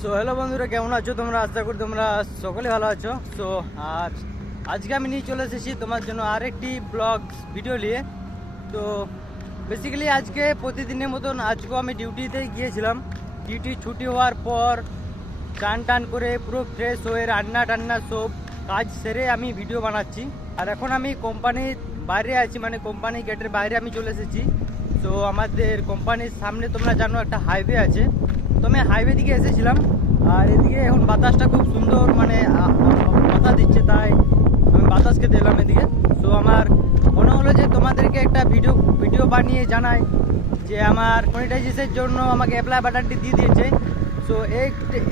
So hello বন্ধুরা, কেমন আছো তোমরা? আশা করি তোমরা সকলে ভালো আছো। সো আজকে আমি নিয়ে চলে এসেছি তোমার জন্য আরেকটি ব্লগ ভিডিও নিয়ে। তো বেসিক্যালি আজকে প্রতিদিনের মতন আজকেও আমি ডিউটিতে গিয়েছিলাম। ডিউটি ছুটি হওয়ার পর টান টান করে পুরো ফ্রেশ হয়ে রান্না টান্না সব কাজ সেরে আমি ভিডিও বানাচ্ছি। আর এখন আমি কোম্পানির বাইরে আছি, মানে কোম্পানি গেটের বাইরে আমি চলে এসেছি। তো আমাদের কোম্পানির সামনে তোমরা জানো একটা হাইওয়ে আছে, তো আমি হাইওয়ে দিকে এসেছিলাম। আর এদিকে এখন বাতাসটা খুব সুন্দর, মানে বাতাস দিচ্ছে, তাই আমি বাতাস খেতে এলাম এদিকে। তো আমার মনে হলো যে তোমাদেরকে একটা ভিডিও বানিয়ে জানাই যে আমার মনিটাইজেশনের জন্য আমাকে অ্যাপ্লাই বাটনটি দিয়ে দিয়েছে। সো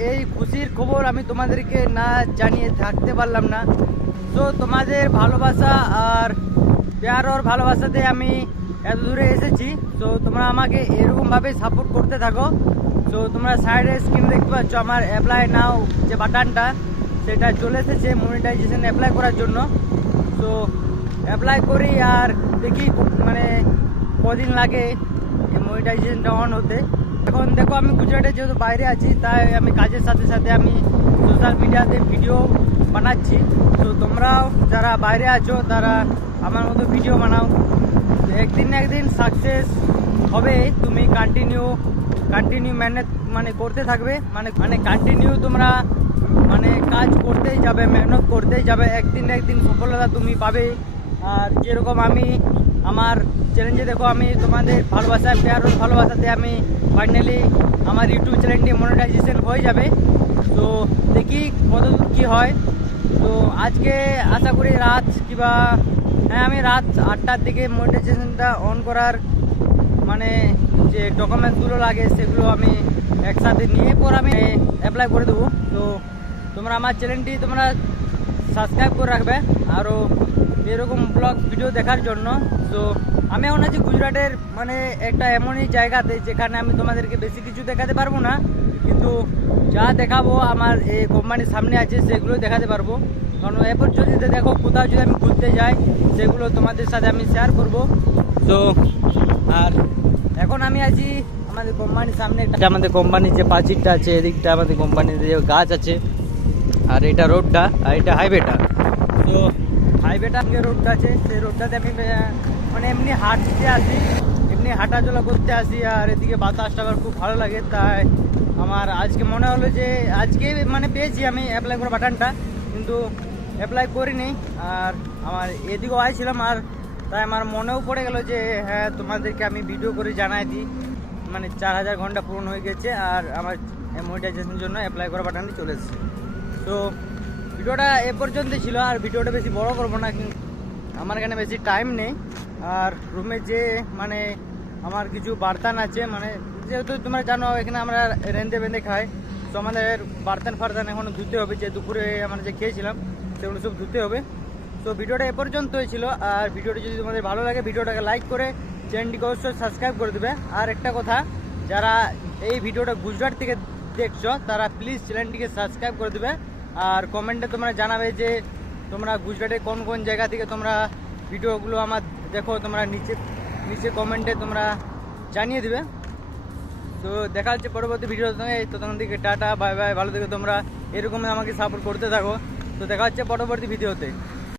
এই খুশির খবর আমি তোমাদেরকে না জানিয়ে থাকতে পারলাম না। তো তোমাদের ভালোবাসা আর প্যার ওর ভালোবাসাতে আমি এত দূরে এসেছি। তো তোমরা আমাকে এরকমভাবে সাপোর্ট করতে থাকো। তো তোমরা সাইডে স্ক্রিনে দেখতে পাচ্ছ আমার অ্যাপ্লাই নাও যে বাটনটা, সেটা চলে এসেছে মনিটাইজেশন অ্যাপ্লাই করার জন্য। তো অ্যাপ্লাই করি আর দেখি মানে কদিন লাগে এই মনিটাইজেশনটা অন হতে। এখন দেখো আমি গুজরাটে যেহেতু বাইরে আছি, তাই আমি কাজের সাথে সাথে আমি সোশ্যাল মিডিয়াতে ভিডিও বানাচ্ছি। তো তোমরাও যারা বাইরে আছো তারা আমার মতো ভিডিও বানাও, একদিন না একদিন সাকসেস হবে। তুমি কন্টিনিউ মানে করতে থাকবে, মানে কন্টিনিউ তোমরা মানে কাজ করতেই যাবে, মেহনত করতেই যাবে, একদিন না একদিন সফলতা তুমি পাবে। আর যেরকম আমি আমার চ্যালেঞ্জে দেখো আমি তোমাদের ভালোবাসায় প্যার ও ভালোবাসাতে আমি ফাইনালি আমার ইউটিউব চ্যানেলটি মনিটাইজেশন হয়ে যাবে। তো দেখি কতদূর কী হয়। তো আজকে আশা করি রাত কিংবা আমি রাত 8টার দিকে মনিটাইজেশনটা অন করার মানে যে ডকুমেন্টসগুলো লাগে সেগুলো আমি একসাথে নিয়ে পর আমি অ্যাপ্লাই করে দেবো। তো তোমরা আমার চ্যানেলটি তোমরা সাবস্ক্রাইব করে রাখবে আরও এরকম ব্লগ ভিডিও দেখার জন্য। তো আমি এখন আছি গুজরাটের মানে একটা এমনই জায়গাতে যেখানে আমি তোমাদেরকে বেশি কিছু দেখাতে পারবো না, কিন্তু যা দেখাবো আমার এই কোম্পানির সামনে আছে সেগুলো দেখাতে পারবো। কারণ এরপর যদি দেখো কোথাও যদি আমি ঘুরতে যাই সেগুলো তোমাদের সাথে আমি শেয়ার করব। তো আর এখন আমি আছি আমাদের কোম্পানির সামনে, আমাদের কোম্পানির যে প্রাচীরটা আছে এদিকটা আমাদের কোম্পানির যে গাছ আছে, আর এটা রোডটা আর এটা হাইওয়েটা। তো হাইওয়েটা যে রোডটা আছে সেই রোডটাতে আমি মানে এমনি হাঁটতে আসি, এমনি হাঁটাচলা করতে আসি। আর এদিকে বাতাসটা আমার খুব ভালো লাগে, তাই আমার আজকে মনে হলো যে আজকে মানে পেয়েছি আমি অ্যাপ্লাই করা বাটনটা, কিন্তু অ্যাপ্লাই করিনি। আর আমার এদিকেও আইছিলাম, আর তাই আমার মনেও পড়ে গেল যে হ্যাঁ তোমাদেরকে আমি ভিডিও করে জানাই দিই, মানে 4000 ঘন্টা পূরণ হয়ে গেছে আর আমার মনিটাইজেশনের জন্য অ্যাপ্লাই করা বাটনটি চলে এসেছে। তো ভিডিওটা এ পর্যন্ত ছিল, আর ভিডিওটা বেশি বড় করবো না, কিন্তু আমার এখানে বেশি টাইম নেই। আর রুমে যে মানে আমার কিছু বার্তান আছে, মানে যেহেতু তোমরা জানো এখানে আমরা রেঁধে বেঁধে খাই, তো আমাদের বার্তান ফার্তান এখনও ধুতে হবে, যে দুপুরে আমরা যে খেয়েছিলাম সেগুলো সব ধুতে হবে। তো ভিডিওটা এ পর্যন্তই ছিল। আর ভিডিওটি যদি তোমাদের ভালো লাগে ভিডিওটাকে লাইক করে চ্যানেলটিকে অবশ্যই সাবস্ক্রাইব করে দেবে। আর একটা কথা, যারা এই ভিডিওটা গুজরাট থেকে দেখছো তারা প্লিজ চ্যানেলটিকে সাবস্ক্রাইব করে দেবে। আর কমেন্টে তোমরা জানাবে যে তোমরা গুজরাটের কোন কোন জায়গা থেকে তোমরা ভিডিওগুলো আমার দেখো, তোমরা নিচে কমেন্টে তোমরা জানিয়ে দেবে। তো দেখা হচ্ছে পরবর্তী ভিডিওতে। তো তখন থেকে টাটা, বাই বাই, ভালো থেকে তোমরা এরকমই আমাকে সাপোর্ট করতে থাকো। তো দেখা হচ্ছে পরবর্তী ভিডিওতে।